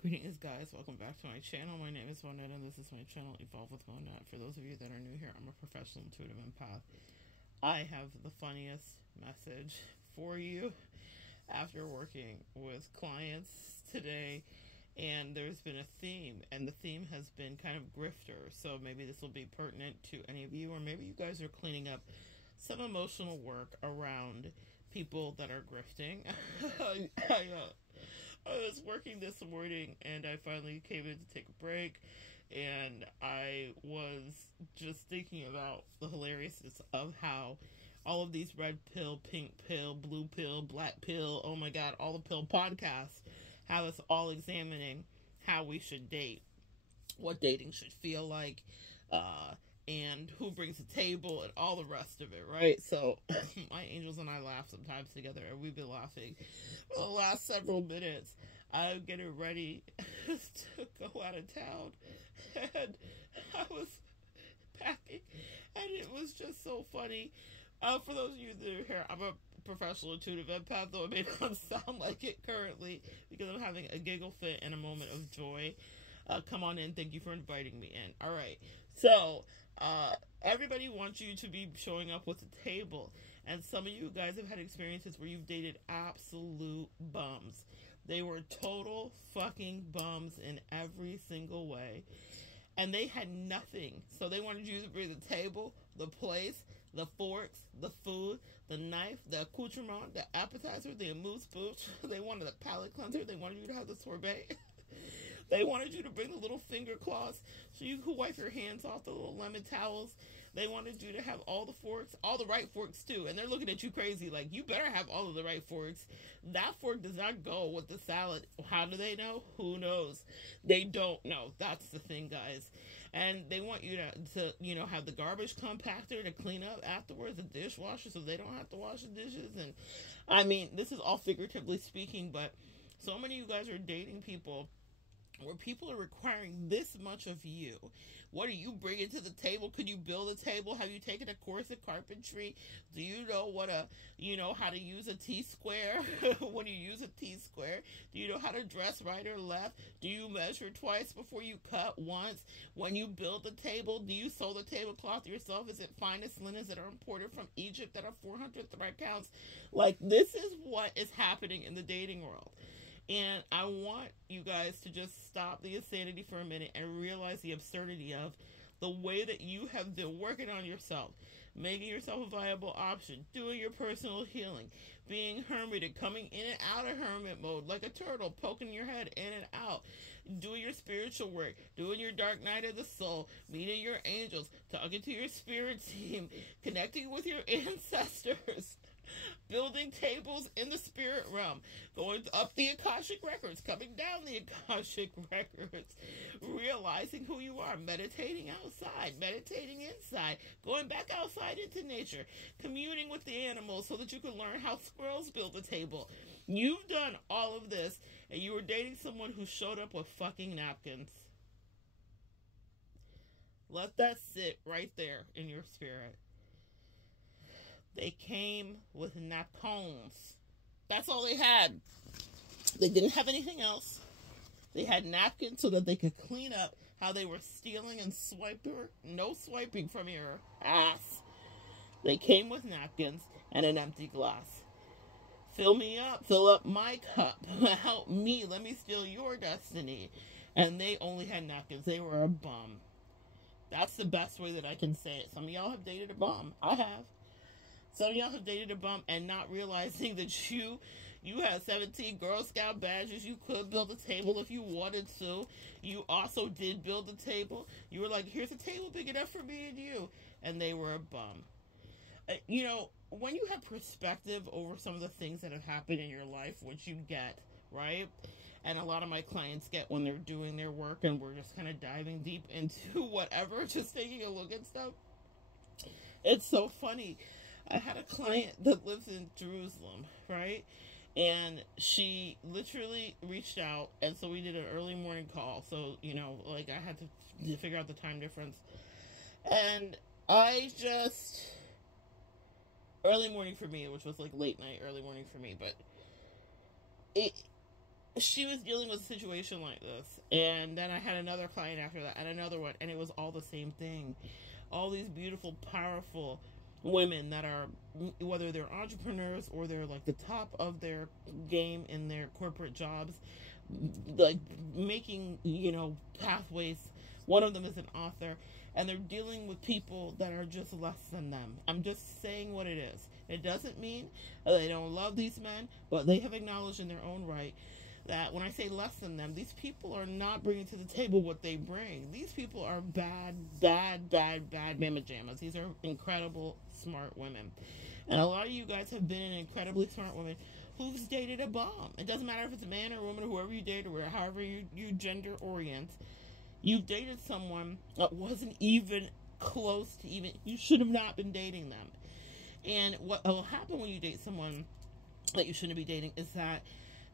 Greetings, guys. Welcome back to my channel. My name is Monette, and this is my channel, Evolve with Monette. For those of you that are new here, I'm a professional intuitive empath. I have the funniest message for you after working with clients today, and there's been a theme, and the theme has been kind of grifter. So maybe this will be pertinent to any of you, or maybe you guys are cleaning up some emotional work around people that are grifting. I was working this morning and I finally came in to take a break, and I was just thinking about the hilariousness of how all of these red pill, pink pill, blue pill, black pill, oh my god, all the pill podcasts have us all examining how we should date, what dating should feel like, and who brings the table and all the rest of it, right? So my angels and I laugh sometimes together, and we've been laughing for the last several minutes. I'm getting ready to go out of town, and I was packing, and it was just so funny. For those of you that are here, I'm a professional intuitive empath, though it may not sound like it currently, because I'm having a giggle fit and a moment of joy. Come on in. Thank you for inviting me in. All right. So, everybody wants you to be showing up with a table. And some of you guys have had experiences where you've dated absolute bums. They were total fucking bums in every single way. And they had nothing. So they wanted you to bring the table, the place, the forks, the food, the knife, the accoutrement, the appetizer, the amuse-bouche. They wanted the palate cleanser. They wanted you to have the sorbet. They wanted you to bring the little finger cloths so you could wipe your hands off, the little lemon towels. They wanted you to have all the forks, all the right forks too. And they're looking at you crazy like, you better have all of the right forks. That fork does not go with the salad. How do they know? Who knows? They don't know. That's the thing, guys. And they want you to have the garbage compactor to clean up afterwards, the dishwasher, so they don't have to wash the dishes. And I mean, this is all figuratively speaking, but so many of you guys are dating people where people are requiring this much of you. What are you bringing to the table? Could you build a table? Have you taken a course in carpentry? Do you know how to use a T-square? When you use a T-square, do you know how to dress right or left? Do you measure twice before you cut once? When you build the table, do you sew the tablecloth yourself? Is it finest linens that are imported from Egypt that are 400 thread counts? Like, this is what is happening in the dating world. And I want you guys to just stop the insanity for a minute and realize the absurdity of the way that you have been working on yourself, making yourself a viable option, doing your personal healing, being hermited, coming in and out of hermit mode like a turtle, poking your head in and out, doing your spiritual work, doing your dark night of the soul, meeting your angels, talking to your spirit team, connecting with your ancestors, building tables in the spirit realm, going up the Akashic records, coming down the Akashic records, realizing who you are, meditating outside, meditating inside, going back outside into nature, communing with the animals so that you can learn how squirrels build a table. You've done all of this, and you were dating someone who showed up with fucking napkins. Let that sit right there in your spirit. They came with napkins. That's all they had. They didn't have anything else. They had napkins so that they could clean up how they were stealing and swiping. No swiping from your ass. They came with napkins and an empty glass. Fill me up. Fill up my cup. Help me. Let me steal your destiny. And they only had napkins. They were a bum. That's the best way that I can say it. Some of y'all have dated a bum. I have. Some of y'all have dated a bum and not realizing that you had 17 Girl Scout badges. You could build a table if you wanted to. You also did build a table. You were like, here's a table big enough for me and you. And they were a bum. When you have perspective over some of the things that have happened in your life, which you get, right? And a lot of my clients get when they're doing their work, and we're just kind of diving deep into whatever, just taking a look at stuff. It's so funny. I had a client that lives in Jerusalem, right? And she literally reached out, and so we did an early morning call. So, I had to figure out the time difference. And early morning for me, which was like late night, early morning for me, but she was dealing with a situation like this, and then I had another client after that, and another one, and it was all the same thing. All these beautiful, powerful women that are, whether they're entrepreneurs or they're like the top of their game in their corporate jobs, like making, pathways. One of them is an author, and they're dealing with people that are just less than them. I'm just saying what it is. It doesn't mean they don't love these men, but they have acknowledged in their own right that when I say less than them, these people are not bringing to the table what they bring. These people are bad mamma jammas. These are incredible, smart women. And a lot of you guys have been an incredibly smart woman who's dated a bum. It doesn't matter if it's a man or a woman or whoever you date or however you gender orient. You've dated someone that wasn't even close to even, you should have not been dating them. And what will happen when you date someone that you shouldn't be dating is that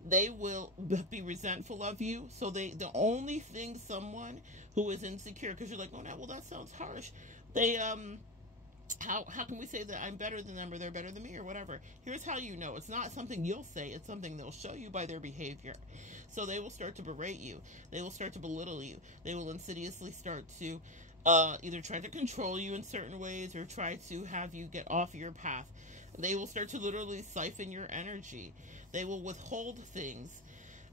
they will be resentful of you. So the only thing someone who is insecure, because you're like, oh no, well that sounds harsh. They how can we say that I'm better than them or they're better than me or whatever? Here's how you know. It's not something you'll say, it's something they'll show you by their behavior. So they will start to berate you. They will start to belittle you. They will insidiously start to either try to control you in certain ways or try to have you get off your path. They will start to literally siphon your energy. They will withhold things.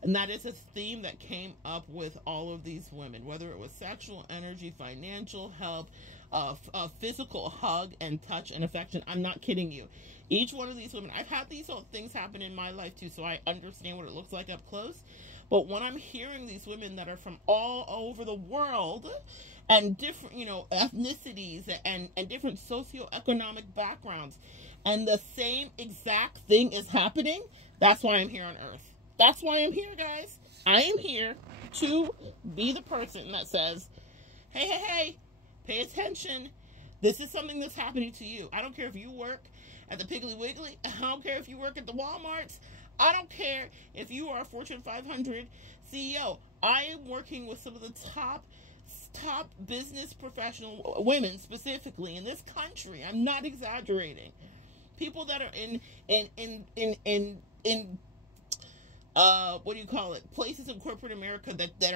And that is a theme that came up with all of these women, whether it was sexual energy, financial help, a physical hug and touch and affection. I'm not kidding you. Each one of these women, I've had these things happen in my life too, so I understand what it looks like up close. But when I'm hearing these women that are from all over the world and different, ethnicities and different socioeconomic backgrounds, and the same exact thing is happening, that's why I'm here on Earth. That's why I'm here, guys. I am here to be the person that says, hey, pay attention. This is something that's happening to you. I don't care if you work at the Piggly Wiggly. I don't care if you work at the Walmarts. I don't care if you are a Fortune 500 CEO. I am working with some of the top business professional women specifically in this country. I'm not exaggerating. People that are in what do you call it? Places in corporate America that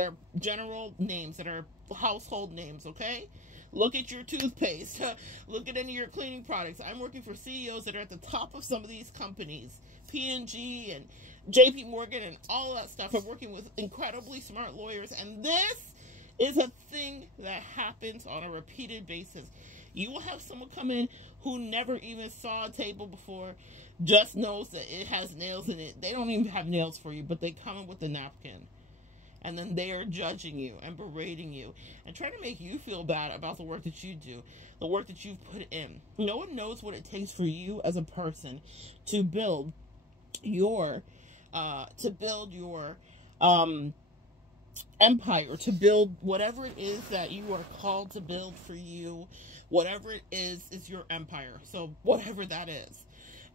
are general names, that are household names, okay? Look at your toothpaste. Look at any of your cleaning products. I'm working for CEOs that are at the top of some of these companies. P&G and JP Morgan and all that stuff. I'm working with incredibly smart lawyers, and this is a thing that happens on a repeated basis. You will have someone come in who never even saw a table before, just knows that it has nails in it. They don't even have nails for you, but they come in with a napkin. And then they are judging you and berating you and trying to make you feel bad about the work that you do, the work that you've put in. No one knows what it takes for you as a person to build your empire, to build whatever it is that you are called to build for you. Whatever it is your empire. So whatever that is.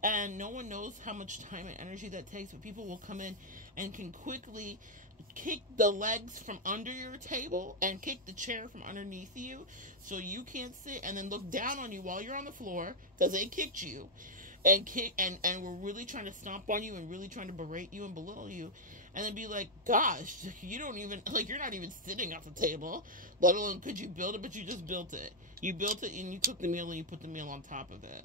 And no one knows how much time and energy that takes, but people will come in and can quickly kick the legs from under your table and kick the chair from underneath you so you can't sit, and then look down on you while you're on the floor because they kicked you and we're really trying to stomp on you and really trying to berate you and belittle you, and then be like, gosh, you don't even, like, you're not even sitting at the table, let alone could you build it, but you just built it. You built it and you cooked the meal and you put the meal on top of it.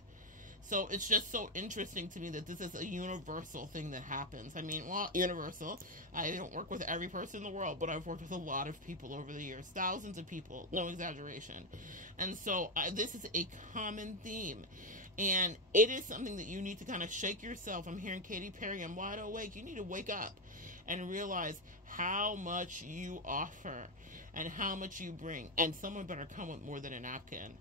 So it's just so interesting to me that this is a universal thing that happens. I mean, well, universal. I don't work with every person in the world, but I've worked with a lot of people over the years. Thousands of people. No exaggeration. And so this is a common theme. And it is something that you need to kind of shake yourself. I'm hearing Katy Perry, I'm wide awake. You need to wake up and realize how much you offer and how much you bring. And someone better come with more than a napkin.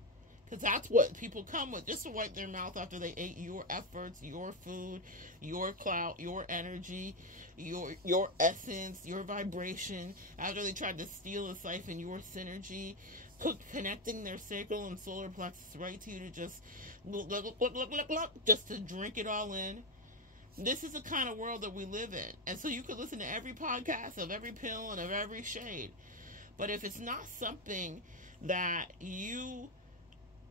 Because that's what people come with, just to wipe their mouth after they ate your efforts, your food, your clout, your energy, your essence, your vibration, after they tried to steal and siphon your synergy, connecting their sacral and solar plexus right to you to just look, just to drink it all in. This is the kind of world that we live in. And so you could listen to every podcast of every pill and of every shade. But if it's not something that you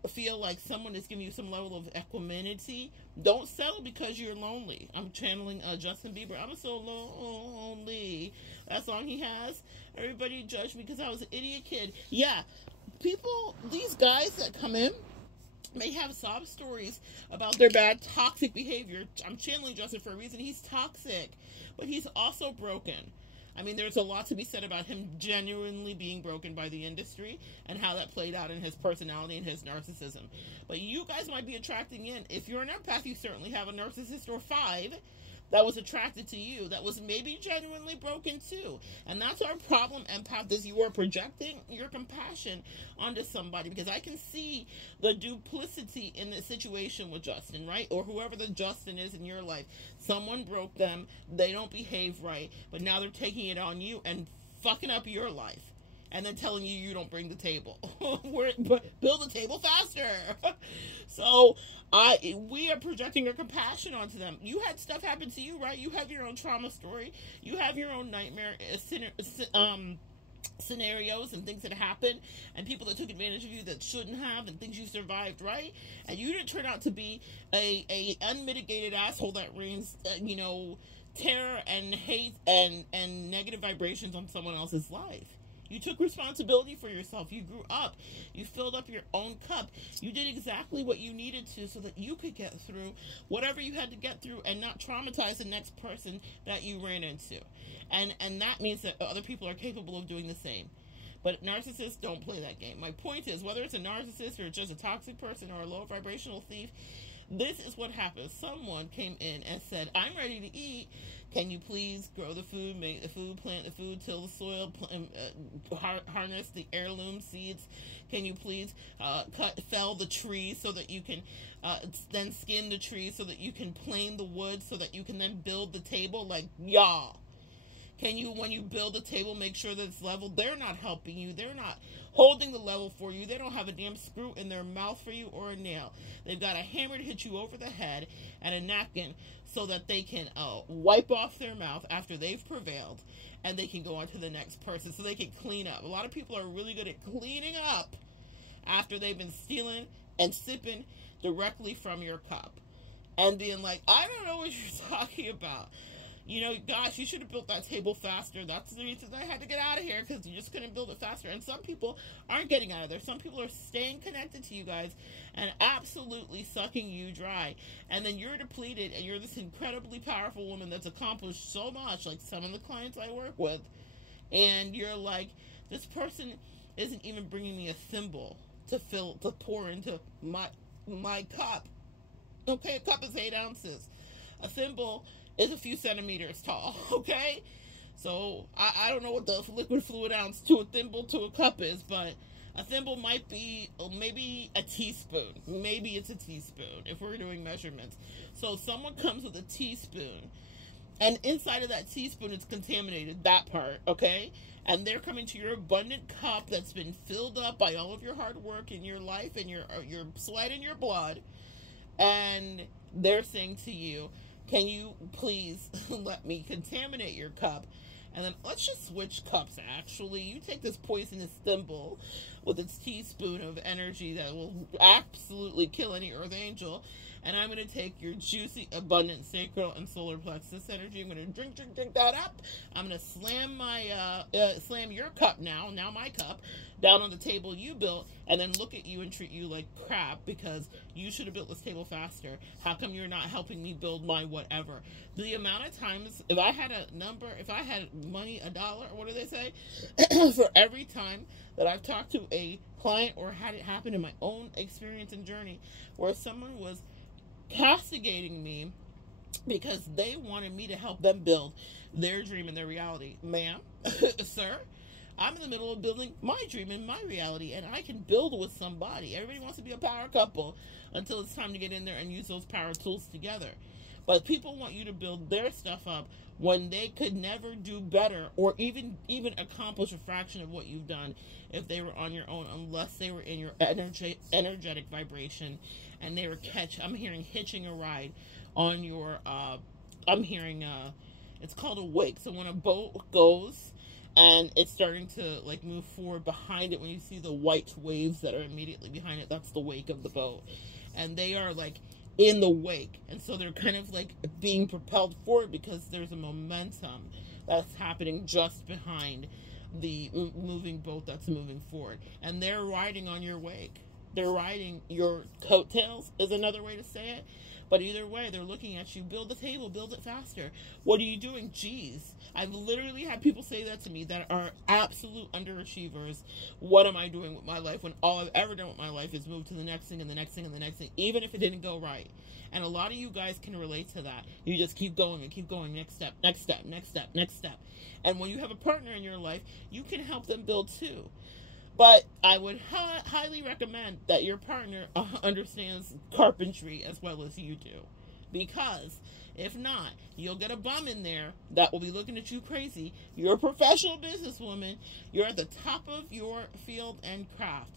feel like someone is giving you some level of equanimity, don't settle because you're lonely. I'm channeling Justin Bieber. I'm so lonely. That song he has. Everybody judged me because I was an idiot kid. Yeah, people, these guys that come in may have sob stories about their bad toxic behavior. I'm channeling Justin for a reason. He's toxic, but he's also broken. I mean, there's a lot to be said about him genuinely being broken by the industry and how that played out in his personality and his narcissism. But you guys might be attracting in. If you're an empath, you certainly have a narcissist or 5 that was attracted to you, that was maybe genuinely broken too. And that's our problem, empath, is you are projecting your compassion onto somebody, because I can see the duplicity in the situation with Justin, right? Or whoever the Justin is in your life. Someone broke them, they don't behave right, but now they're taking it on you and fucking up your life. And then telling you you don't bring the table. Build the table faster. So we are projecting our compassion onto them. You had stuff happen to you, right? You have your own trauma story. You have your own nightmare scenarios and things that happened, and people that took advantage of you that shouldn't have, and things you survived, right? And you didn't turn out to be a unmitigated asshole that rains, terror and hate and negative vibrations on someone else's life. You took responsibility for yourself. You grew up. You filled up your own cup. You did exactly what you needed to so that you could get through whatever you had to get through and not traumatize the next person that you ran into. And that means that other people are capable of doing the same. But narcissists don't play that game. My point is, whether it's a narcissist or just a toxic person or a low vibrational thief, this is what happens. Someone came in and said, I'm ready to eat. Can you please grow the food, make the food, plant the food, till the soil, harness the heirloom seeds? Can you please fell the tree so that you can then skin the tree so that you can plane the wood so that you can then build the table? Like, y'all. Can you, when you build a table, make sure that it's level? They're not helping you. They're not holding the level for you. They don't have a damn screw in their mouth for you or a nail. They've got a hammer to hit you over the head and a napkin so that they can wipe off their mouth after they've prevailed, and they can go on to the next person so they can clean up. A lot of people are really good at cleaning up after they've been stealing and sipping directly from your cup and being like, I don't know what you're talking about. Gosh, you should have built that table faster. That's the reason I had to get out of here, because you just couldn't build it faster. And some people aren't getting out of there. Some people are staying connected to you guys and absolutely sucking you dry. And then you're depleted, and you're this incredibly powerful woman that's accomplished so much, like some of the clients I work with. And you're like, this person isn't even bringing me a thimble to pour into my cup. Okay, a cup is 8 ounces. A thimble is a few centimeters tall, okay? So, I don't know what the liquid fluid ounce to a thimble to a cup is, but a thimble might be maybe a teaspoon. Maybe it's a teaspoon if we're doing measurements. So, someone comes with a teaspoon, and inside of that teaspoon it's contaminated, that part, okay? And they're coming to your abundant cup that's been filled up by all of your hard work in your life and your sweat and your blood, and they're saying to you, can you please let me contaminate your cup? And then let's just switch cups, actually. You take this poisonous thimble with its teaspoon of energy that will absolutely kill any earth angel, and I'm going to take your juicy, abundant, sacral, and solar plexus energy. I'm going to drink that up. I'm going to slam your cup now my cup, down on the table you built, and then look at you and treat you like crap because you should have built this table faster. How come you're not helping me build my whatever? The amount of times, if I had money, $1, what do they say? For every time that I've talked to a client or had it happen in my own experience and journey where someone was castigating me because they wanted me to help them build their dream and their reality. Ma'am, sir, I'm in the middle of building my dream and my reality, and I can build with somebody. Everybody wants to be a power couple until it's time to get in there and use those power tools together. But people want you to build their stuff up when they could never do better or even accomplish a fraction of what you've done if they were on your own, unless they were in your energetic vibration and they were I'm hearing hitching a ride on your, I'm hearing, it's called a wake. So when a boat goes and it's starting to like move forward behind it, when you see the white waves that are immediately behind it, that's the wake of the boat. And they are like in the wake, and so they're kind of like being propelled forward because there's a momentum that's happening just behind the moving boat that's moving forward. And they're riding on your wake. They're riding your coattails, is another way to say it. But either way, they're looking at you. Build the table. Build it faster. What are you doing? Geez. I've literally had people say that to me that are absolute underachievers. What am I doing with my life when all I've ever done with my life is move to the next thing and the next thing and the next thing, even if it didn't go right? And a lot of you guys can relate to that. You just keep going and keep going. Next step, next step, next step, next step. And when you have a partner in your life, you can help them build too. But I would highly recommend that your partner understands carpentry as well as you do. Because if not, you'll get a bum in there that will be looking at you crazy. You're a professional businesswoman. You're at the top of your field and craft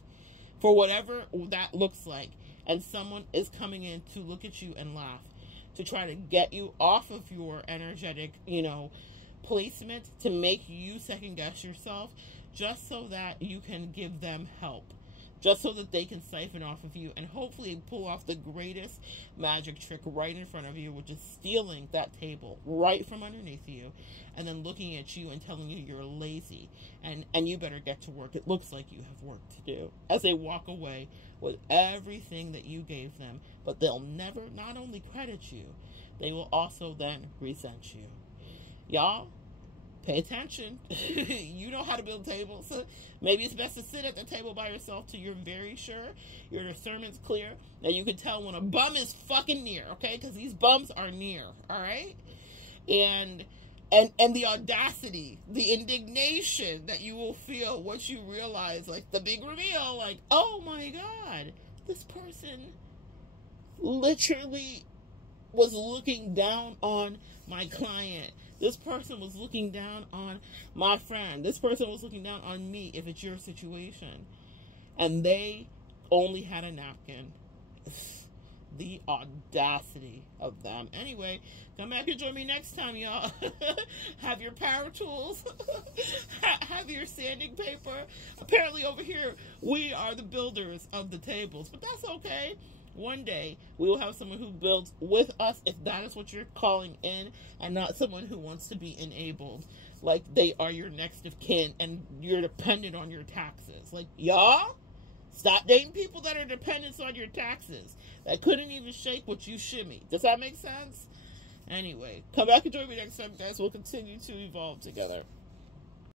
for whatever that looks like. And someone is coming in to look at you and laugh, to try to get you off of your energetic, placement, to make you second guess yourself, just so that you can give them help, just so that they can siphon off of you and hopefully pull off the greatest magic trick right in front of you, which is stealing that table right from underneath you and then looking at you and telling you you're lazy and you better get to work. It looks like you have work to do, as they walk away with everything that you gave them. But they'll never not only credit you, they will also then resent you. Y'all, pay attention. You know how to build tables. So maybe it's best to sit at the table by yourself till you're very sure your discernment's clear, and you can tell when a bum is fucking near, okay? Because these bums are near, all right? And the audacity, the indignation that you will feel once you realize, like, the big reveal, like, oh my God, this person literally was looking down on my client. This person was looking down on my friend. This person was looking down on me, if it's your situation. And they only had a napkin. The audacity of them. Anyway, come back and join me next time, y'all. Have your power tools. Have your sanding paper. Apparently over here, we are the builders of the tables. But that's okay. One day, we will have someone who builds with us, if that is what you're calling in, and not someone who wants to be enabled, like they are your next of kin, and you're dependent on your taxes. Like, y'all, stop dating people that are dependent on your taxes, that couldn't even shake what you shimmy. Does that make sense? Anyway, come back and join me next time, guys. We'll continue to evolve together.